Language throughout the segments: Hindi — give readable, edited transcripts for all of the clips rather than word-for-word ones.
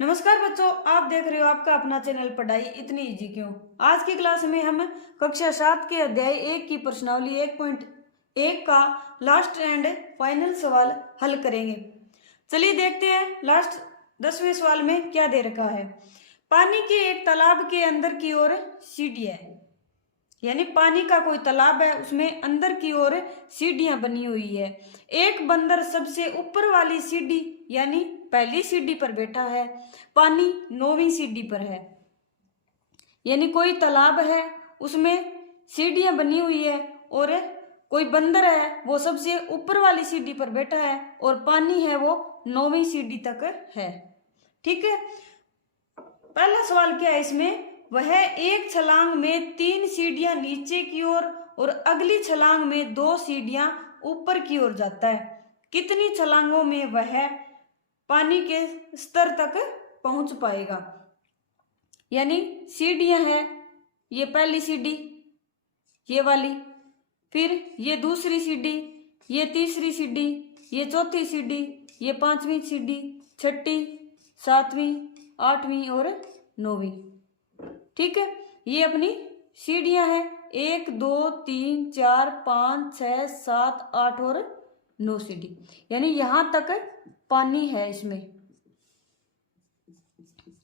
नमस्कार बच्चों, आप देख रहे हो आपका अपना चैनल पढ़ाई इतनी इजी क्यों। आज की क्लास में हम कक्षा 7 के अध्याय 1 की प्रश्नावली 1.1 का लास्ट एंड फाइनल सवाल हल करेंगे। चलिए देखते हैं लास्ट 10वें सवाल में क्या दे रखा है। पानी के एक तालाब के अंदर की ओर सीढ़ी है, यानी पानी का कोई तालाब है, उसमें अंदर की ओर सीढ़ियां बनी हुई है। एक बंदर सबसे ऊपर वाली सीढ़ी यानी पहली सीढ़ी पर बैठा है, पानी 9वीं सीढ़ी पर है। यानी कोई तालाब है, उसमें सीढ़ियां बनी हुई है और कोई बंदर है वो सबसे ऊपर वाली सीढ़ी पर बैठा है और पानी है वो 9वीं सीढ़ी तक है। ठीक है, पहला सवाल क्या है इसमें, वह एक छलांग में 3 सीढ़ियां नीचे की ओर और अगली छलांग में 2 सीढ़ियां ऊपर की ओर जाता है। कितनी छलांगों में वह पानी के स्तर तक पहुंच पाएगा। यानी सीढ़ियां हैं, ये पहली सीढ़ी, ये वाली, फिर ये दूसरी सीढ़ी, ये तीसरी सीढ़ी, ये चौथी सीढ़ी, ये 5वीं सीढ़ी, 6ठी, 7वीं, 8वीं और 9वीं। ठीक है, ये अपनी सीढ़ियां हैं, 1 2 3 4 5 6 7 8 और 9 सीढ़ी। यानी यहां तक पानी है, इसमें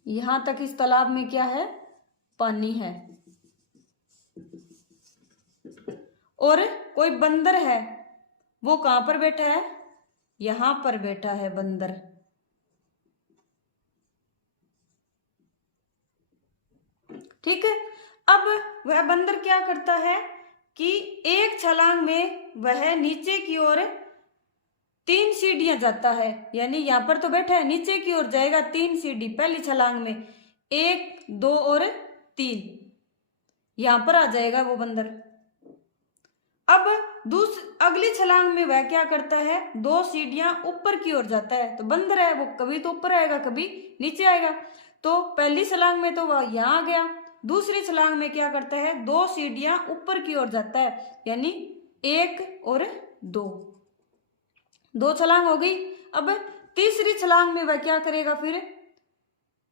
यहां तक इस तालाब में क्या है, पानी है। और कोई बंदर है, वो कहां पर बैठा है, यहां पर बैठा है बंदर। ठीक है, अब वह बंदर क्या करता है कि एक छलांग में वह नीचे की ओर 3 सीढ़ियां जाता है। यानी यहां पर तो बैठा है, नीचे की ओर जाएगा 3 सीढ़ी, पहली छलांग में 1 2 और 3, यहां पर आ जाएगा वो बंदर। अब अगली छलांग में वह क्या करता है, 2 सीढ़ियां ऊपर की ओर जाता है। तो बंदर है वो कभी तो ऊपर आएगा कभी नीचे आएगा। तो पहली छलांग में तो वह यहां आ गया, दूसरी छलांग में क्या करता है, 2 सीढ़ियां ऊपर की ओर जाता है, यानी 1 और 2 छलांग हो गई। अब तीसरी छलांग में वह क्या करेगा, फिर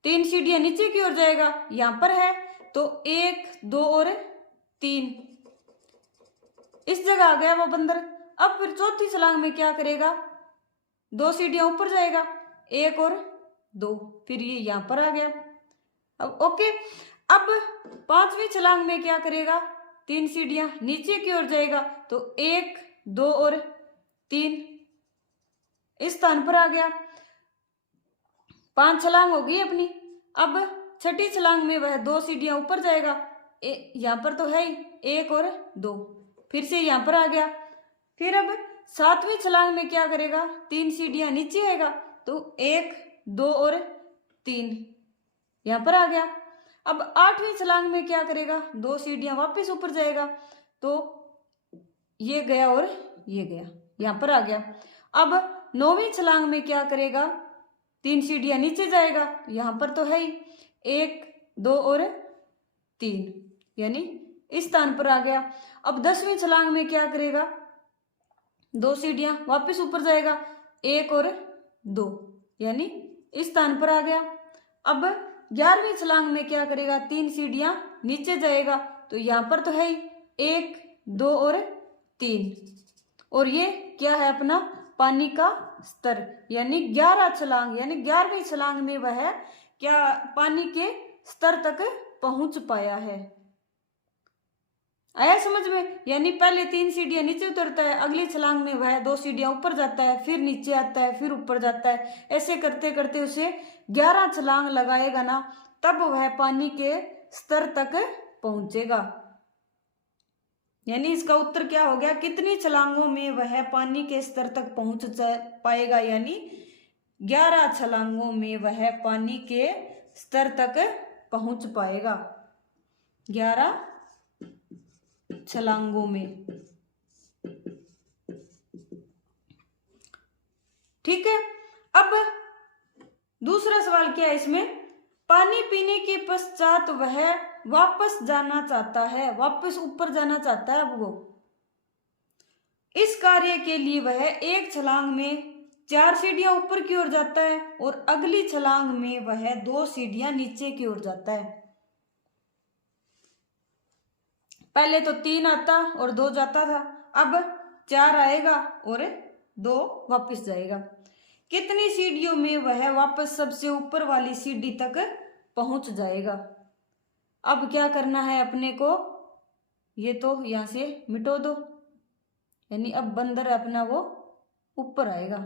3 सीढ़ियां नीचे की ओर जाएगा, यहां पर है तो 1 2 और 3, इस जगह आ गया वो बंदर। अब फिर चौथी छलांग में क्या करेगा, 2 सीढ़ियां ऊपर जाएगा, 1 और 2, फिर ये यहां पर आ गया। अब ओके, अब 5वीं छलांग में क्या करेगा, 3 सीढ़ियां नीचे की ओर जाएगा तो 1 2 और 3, इस स्थान पर आ गया। 5 छलांग हो गई अपनी। अब 6ठी छलांग में वह 2 सीढ़ियां ऊपर जाएगा, यहां पर तो है ही 1 और 2, फिर से यहां पर आ गया। फिर अब 7वीं छलांग में क्या करेगा, 3 सीढ़ियां नीचे आएगा तो 1 2 और 3, यहां पर आ गया। अब 8वीं छलांग में क्या करेगा, 2 सीढ़ियां वापस ऊपर जाएगा तो ये गया और ये गया, यहां पर आ गया। अब 9वीं छलांग में क्या करेगा, 3 सीढ़ियां नीचे जाएगा, यहां पर तो है ही 1 2 और 3, यानी इस स्थान पर आ गया। अब 10वीं छलांग में क्या करेगा, 2 सीढ़ियां वापस ऊपर जाएगा, 1 और 2, यानी इस स्थान पर आ गया। अब 11वीं छलांग में क्या करेगा, 3 सीढ़ियां नीचे जाएगा तो यहां पर तो है ही 1 2 और 3, और ये क्या है अपना पानी का स्तर, यानी 11 छलांग, यानी 11वीं छलांग में वह क्या पानी के स्तर तक पहुंच पाया है। आया समझ में। यानी पहले 3 सीढ़ियां नीचे उतरता है, अगली छलांग में वह 2 सीढ़ियां ऊपर जाता है, फिर नीचे आता है, फिर ऊपर जाता है। ऐसे करते करते उसे 11 छलांग लगाएगा ना, तब वह पानी के स्तर तक पहुंचेगा। यानी इसका उत्तर क्या हो गया, कितनी छलांगों में वह पानी के स्तर तक पहुंच पाएगा। यानी 11 छलांगों में वह पानी के स्तर तक पहुंच पाएगा, 11 छलांगों में। ठीक है, अब दूसरा सवाल क्या है इसमें, पानी पीने के पश्चात वह वापस जाना चाहता है, वापस ऊपर जाना चाहता है। अब वो इस कार्य के लिए वह एक छलांग में 4 सीढ़ियां ऊपर की ओर जाता है और अगली छलांग में वह 2 सीढ़ियां नीचे की ओर जाता है। पहले तो 3 आता और 2 जाता था, अब 4 आएगा और 2 वापस जाएगा। कितनी सीढ़ियों में वह वापस सबसे ऊपर वाली सीढ़ी तक पहुंच जाएगा। अब क्या करना है अपने को, ये तो यहां से मिटो दो, यानी अब बंदर अपना वो ऊपर आएगा।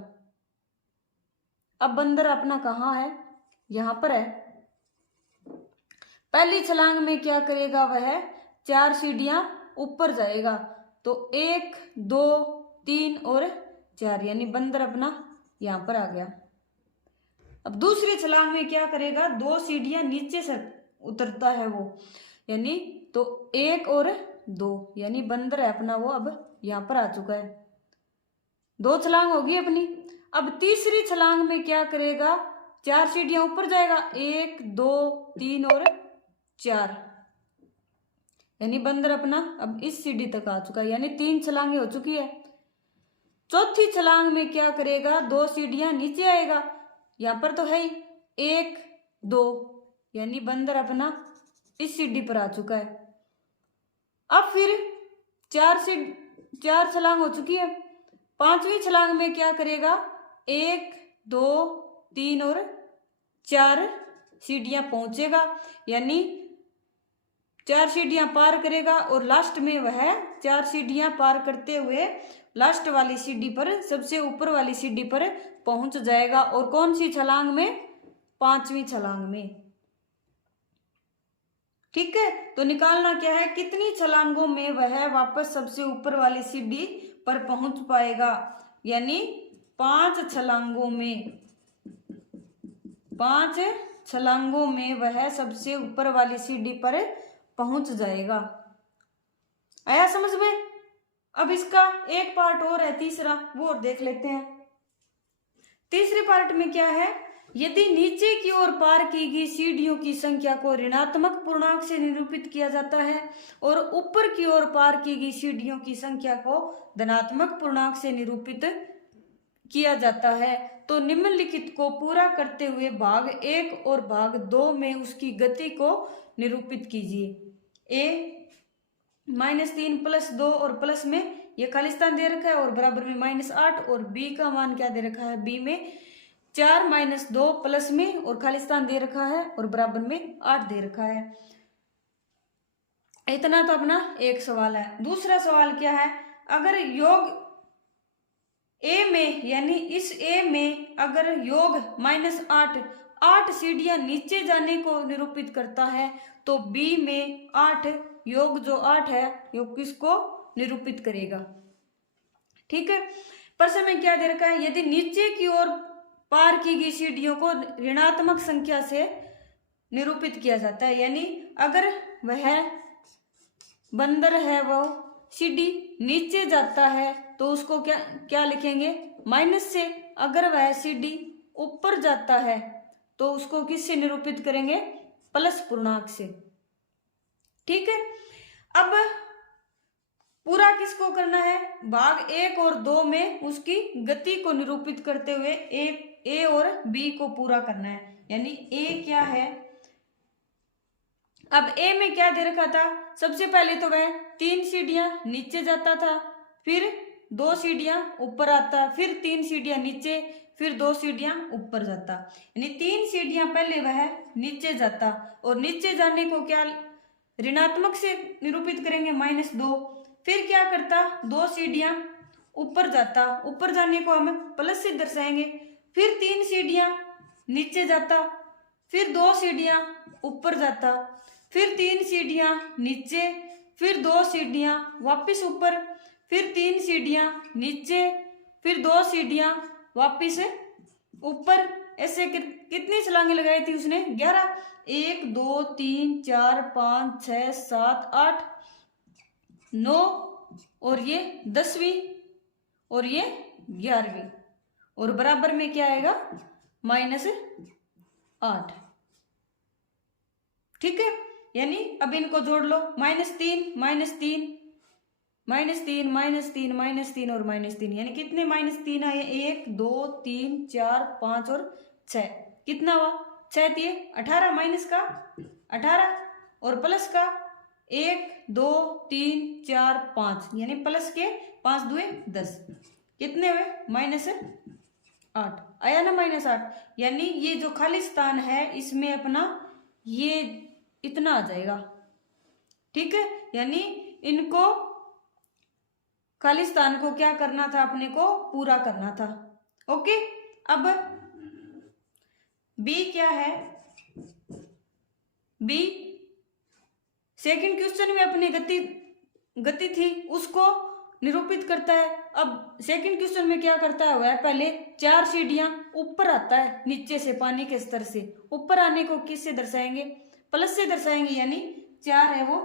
अब बंदर अपना कहाँ है, यहां पर है। पहली छलांग में क्या करेगा, वह 4 सीढ़ियां ऊपर जाएगा, तो 1 2 3 और 4, यानी बंदर अपना यहां पर आ गया। अब दूसरी छलांग में क्या करेगा, 2 सीढ़ियां नीचे से उतरता है वो, यानी तो 1 और 2, यानी बंदर है अपना वो अब यहां पर आ चुका है। 2 छलांग होगी अपनी। अब तीसरी छलांग में क्या करेगा, 4 सीढ़ियां ऊपर जाएगा, 1 2 3 और 4, यानी बंदर अपना अब इस सीढ़ी तक आ चुका है, यानी 3 छलांगे हो चुकी है। चौथी छलांग में क्या करेगा, 2 सीढ़ियां नीचे आएगा, यहां पर तो है ही 1 2, यानी बंदर अपना इस सीढ़ी पर आ चुका है। अब फिर 4 छलांग हो चुकी है। पांचवी छलांग में क्या करेगा, 1 2 3 और 4 सीढ़ियां पहुंचेगा, यानी 4 सीढ़ियां पार करेगा और लास्ट में वह 4 सीढ़ियां पार करते हुए लास्ट वाली सीढ़ी पर, सबसे ऊपर वाली सीढ़ी पर पहुंच जाएगा। और कौन सी छलांग में, 5वीं छलांग में। ठीक है, तो निकालना क्या है, कितनी छलांगों में वह वापस सबसे ऊपर वाली सीढ़ी पर पहुंच पाएगा, यानी 5 छलांगों में, 5 छलांगों में वह सबसे ऊपर वाली सीढ़ी पर पहुंच जाएगा। आया समझ में। अब इसका एक पार्ट और है तीसरा, वो और देख लेते हैं। तीसरे पार्ट में क्या है, यदि नीचे की ओर पार की गई सीढ़ियों की संख्या को ऋणात्मक पूर्णांक से निरूपित किया जाता है और ऊपर की ओर पार की गई सीढ़ियों की संख्या को धनात्मक पूर्णांक से निरूपित किया जाता है, तो निम्नलिखित को पूरा करते हुए भाग 1 और भाग 2 में उसकी गति को निरूपित कीजिए। a -3 +2 और प्लस में ये खाली स्थान दे रखा है और बराबर में -8, और b का मान क्या दे रखा है, b में 4 - 2 प्लस में और खाली स्थान दे रखा है और बराबर में 8 दे रखा है। इतना तो अपना एक सवाल है। दूसरा सवाल क्या है, अगर योग ए में, यानी इस ए में अगर योग -8 सीढ़ियां नीचे जाने को निरूपित करता है, तो बी में 8 योग जो 8 है योग किसको निरूपित करेगा। ठीक है, प्रश्न में क्या दे रखा है, यदि नीचे की ओर पार की गई सीढ़ियों को ऋणात्मक संख्या से निरूपित किया जाता है, यानी अगर वह बंदर है वो सीढ़ी नीचे जाता है तो उसको क्या क्या लिखेंगे, माइनस से। अगर वह सीढ़ी ऊपर जाता है तो उसको किससे निरूपित करेंगे, प्लस पूर्णांक से। ठीक है, अब पूरा किसको करना है, भाग 1 और 2 में उसकी गति को निरूपित करते हुए ए और बी को पूरा करना है, यानी ए क्या है। अब ए में क्या दे रखा था, सबसे पहले तो वह 3 सीढ़ियां नीचे जाता था, फिर 2 सीढ़ियां ऊपर आता, फिर 3 सीढ़ियां नीचे, फिर 2 सीढ़ियां ऊपर जाता, यानी 3 सीढ़ियां पहले वह नीचे जाता और नीचे जाने को क्या ऋणात्मक से निरूपित करेंगे, -2। फिर क्या करता, 2 सीढ़ियां ऊपर जाता, ऊपर जाने को हम प्लस से दर्शाएंगे, फिर 3 सीढ़ियां नीचे जाता, फिर 2 सीढ़ियां ऊपर जाता, फिर 3 सीढ़ियां नीचे, फिर 2 सीढ़ियां वापस ऊपर, फिर 3 सीढ़ियां नीचे, फिर 2 सीढ़ियां वापस ऊपर। ऐसे कितनी छलांगे लगाई थी उसने, 11। 1 2 3 4 5 6 7 8 9 और ये 10वीं और ये 11वीं, और बराबर में क्या आएगा, -8। ठीक है, यानी अब इनको जोड़ लो, -3 -3 -3 -3 -3 और -3, यानी कितने -3 आए? 1 2 3 4 5 और 6। कितना हुआ? 6 दिए 18 माइनस का 18 और प्लस का 1 2 3 4 5, यानी प्लस के 5 दुए 10। कितने हुए? -8 आया ना, -8। यानी ये जो खाली स्थान है इसमें अपना ये इतना आ जाएगा। ठीक है, यानी इनको खाली स्थान को क्या करना था? अपने को पूरा करना था। ओके, अब बी क्या है? बी सेकंड क्वेश्चन में अपनी गति थी उसको निरूपित करता है। अब सेकंड क्वेश्चन में क्या करता है? वह पहले 4 सीढ़ियां ऊपर आता है नीचे से, पानी के स्तर से ऊपर आने को किससे दर्शाएंगे? प्लस से दर्शाएंगे, यानी 4 है वो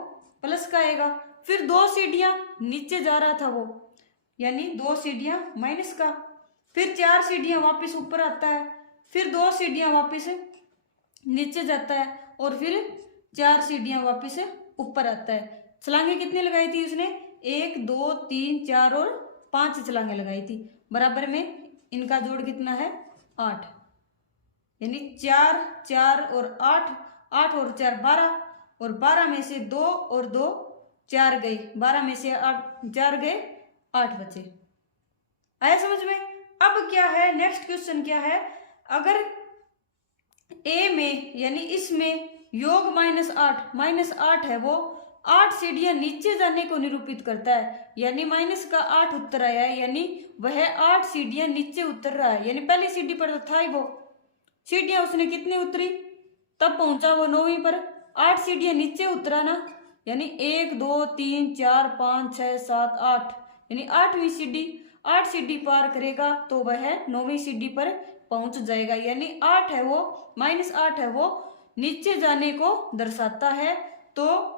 प्लस का आएगा। फिर 2 सीढ़ियां नीचे जा रहा था वो, यानी 2 सीढ़ियां माइनस का। फिर 4 सीढ़ियां वापस ऊपर आता है, फिर 2 सीढ़ियां वापस नीचे जाता है और फिर 4 सीढ़ियां वापस ऊपर आता है। छलांगे कितनी लगाई थी उसने? 1 2 3 4 और 5 छलांगे लगाई थी। बराबर में इनका जोड़ कितना है? 8, यानी 4 4 और 8, 8 और 4 12, और 12 में से 2 और 2 4 गए, 12 में से 4 गए, 8 बचे। आया समझ में? अब क्या है नेक्स्ट क्वेश्चन क्या है? अगर ए में यानी इसमें योग -8 है, वो 8 सीढ़ियां नीचे जाने को निरूपित करता है, यानी माइनस का 8 उत्तर आया है, यानी वह 8 सीढ़ियां नीचे उतर रहा है। यानी पहली सीढ़ी पर था ही वो, सीढ़ियां उसने कितनी उतरी तब पहुंचा वो 9वीं पर। 8 सीढ़ियां नीचे उतरा ना, यानी 1 2 3 4 5 6 7 8, यानी 8वीं सीढ़ी, 8 सीढ़ी पार करेगा तो वह 9वीं सीढ़ी पर पहुंच जाएगा। यानी 8 है वो, -8 है वो नीचे जाने को दर्शाता है। तो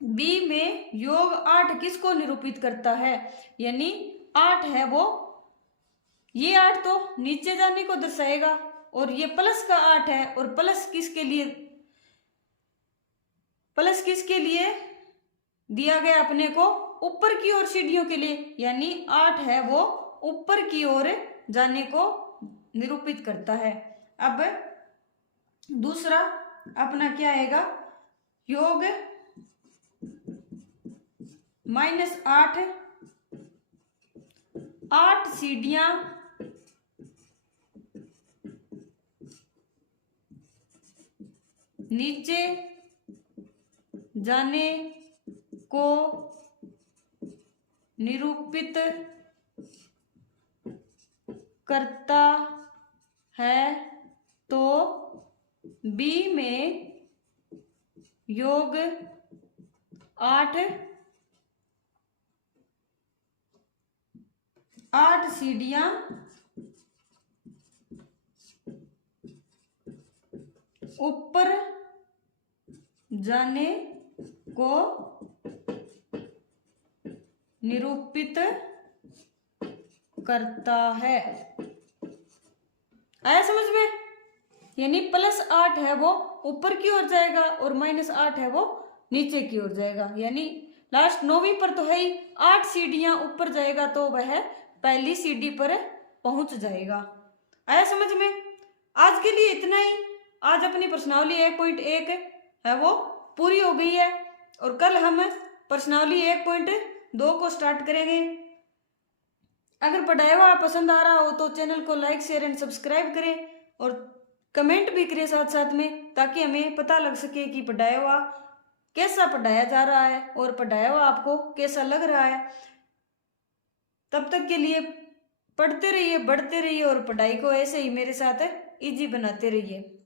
बी में योग 8 किसको निरूपित करता है? यानी 8 है वो, ये 8 तो नीचे जाने को दर्शाएगा, और ये प्लस का 8 है, और प्लस किसके लिए दिया गया? अपने को ऊपर की ओर सीढ़ियों के लिए, यानी 8 है वो ऊपर की ओर जाने को निरूपित करता है। अब दूसरा अपना क्या आएगा? योग -8, 8 सीढ़ियां नीचे जाने को निरूपित करता है। तो बी में योग 8 सीढ़ियां ऊपर जाने को निरूपित करता है। आया समझ में? यानी +8 है वो ऊपर की ओर जाएगा और -8 है वो नीचे की ओर जाएगा, यानी लास्ट 9वीं पर तो है ही, 8 सीढ़ियां ऊपर जाएगा तो वह पहली सीढ़ी पर पहुंच जाएगा। आया समझ में? आज के लिए इतना ही। आज अपनी प्रश्नावली 1.1 है वो पूरी हो गई है, और कल हम प्रश्नावली 1.2 को स्टार्ट करेंगे। अगर पढ़ाया हुआ पसंद आ रहा हो तो चैनल को लाइक शेयर एंड सब्सक्राइब करें, और कमेंट भी करें साथ साथ में, ताकि हमें पता लग सके कि पढ़ाया हुआ कैसा पढ़ाया जा रहा है और पढ़ाया हुआ आपको कैसा लग रहा है। तब तक के लिए पढ़ते रहिए, बढ़ते रहिए, और पढ़ाई को ऐसे ही मेरे साथ इजी बनाते रहिए।